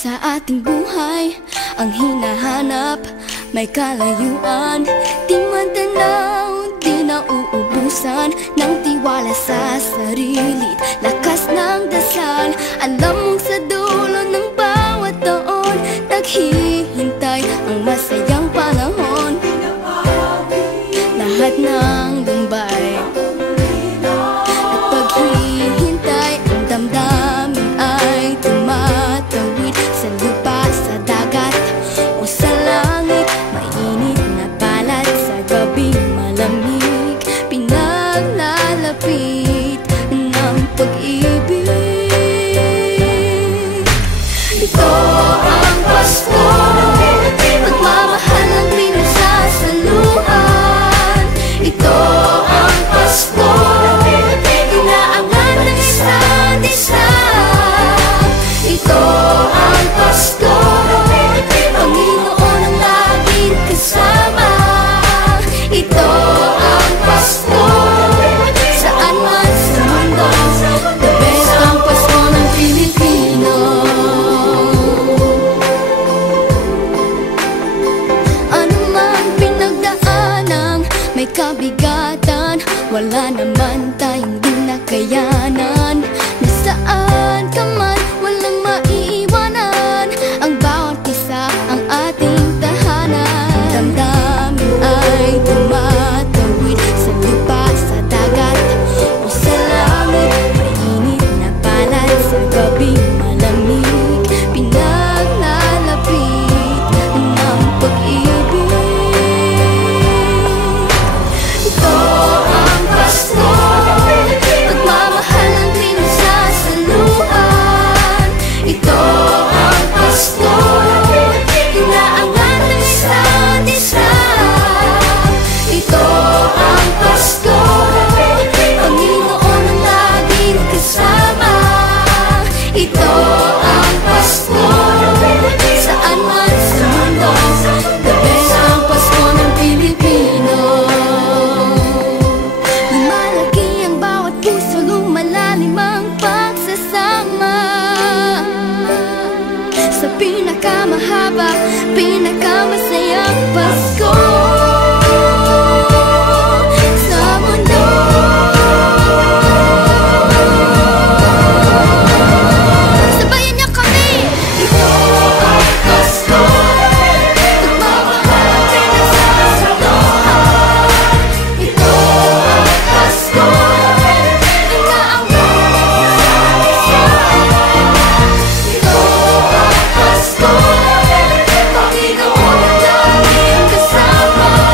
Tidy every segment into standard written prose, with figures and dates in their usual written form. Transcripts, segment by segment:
sa ating buhay ang hinahanap, may kalayuan. Di man tanaw, di na uubusan ng tiwala sa sarili, lakas ng dasal. Alam mong sa dulo ng bawat taon, naghihintay ang masayang panahon. Lahat ng lumbay at paghihintay, ang damdamin ay tumatawid sa lupa, sa dagat o sa langit. Mainit na balat sa gabing malamig, pinaglalapit ng pag-ibig. Ito ang Pasko, pagmamahal ng pinagsasaluhan. Ito ang Pasko, inaangan ng isa't isa. Ito ang Pasko, Panginoon ang laging kasama. Ito ang Pasko, saan man sa mundo, the best ang Pasko ng Pilipino. Ano man pinagdaanang may kabigatan, wala naman tayong di nakayanan. Nasaan ka man, walang maiiwanan, ang bawat isa ang ating tahanan. Damdamin ay tumatawid sa lupa, sa dagat o sa langit. Mainit na balat sa gabing malamig, pinaglalapit ng pag-ibig. Ito ang Pasko, pagmamahal ng pinagsasaluhan. Ito ang Pasko, inaangan ng isa't isa. Ito ang Pasko, Panginoon ang laging kasama. Ito ang Pasko, saan man sa mundo, the best ang Pasko ng Pilipino. Lumalaki ang bawat puso, lumalalim ang pagsasama. Sa pinakamahaba, pinakamasayang Pasko sa mundo. Sabayan niyo kami! Ito ang Pasko, pagmamahal ng pinagsasaluhan. Ito ang Pasko, inaangan ng isa't isa. Ito ang Pasko, Panginoon ang laging kasama.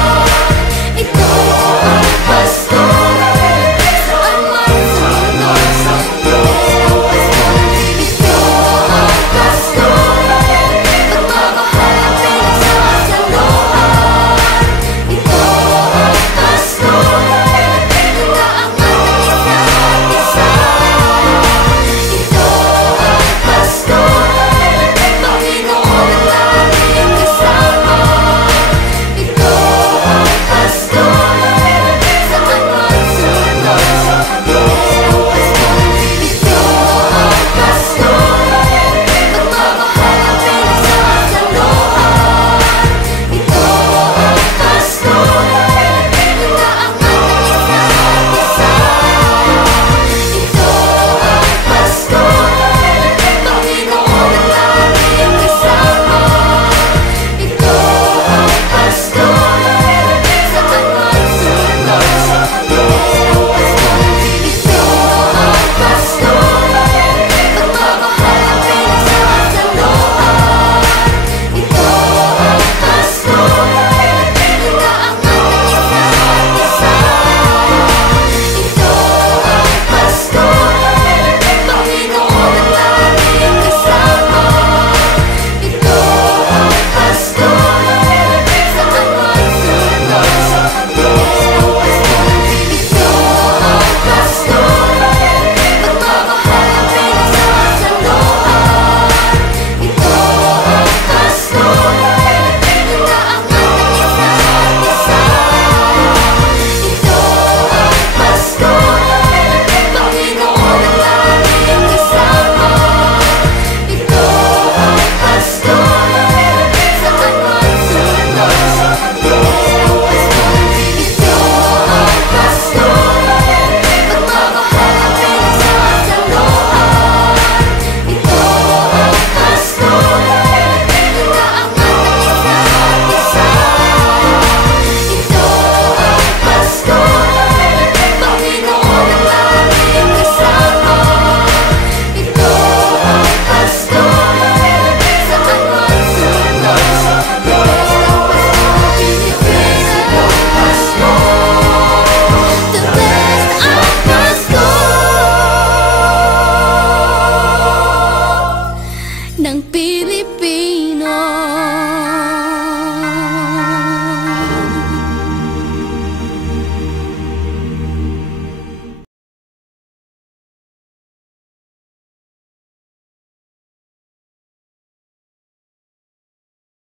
Pilipino.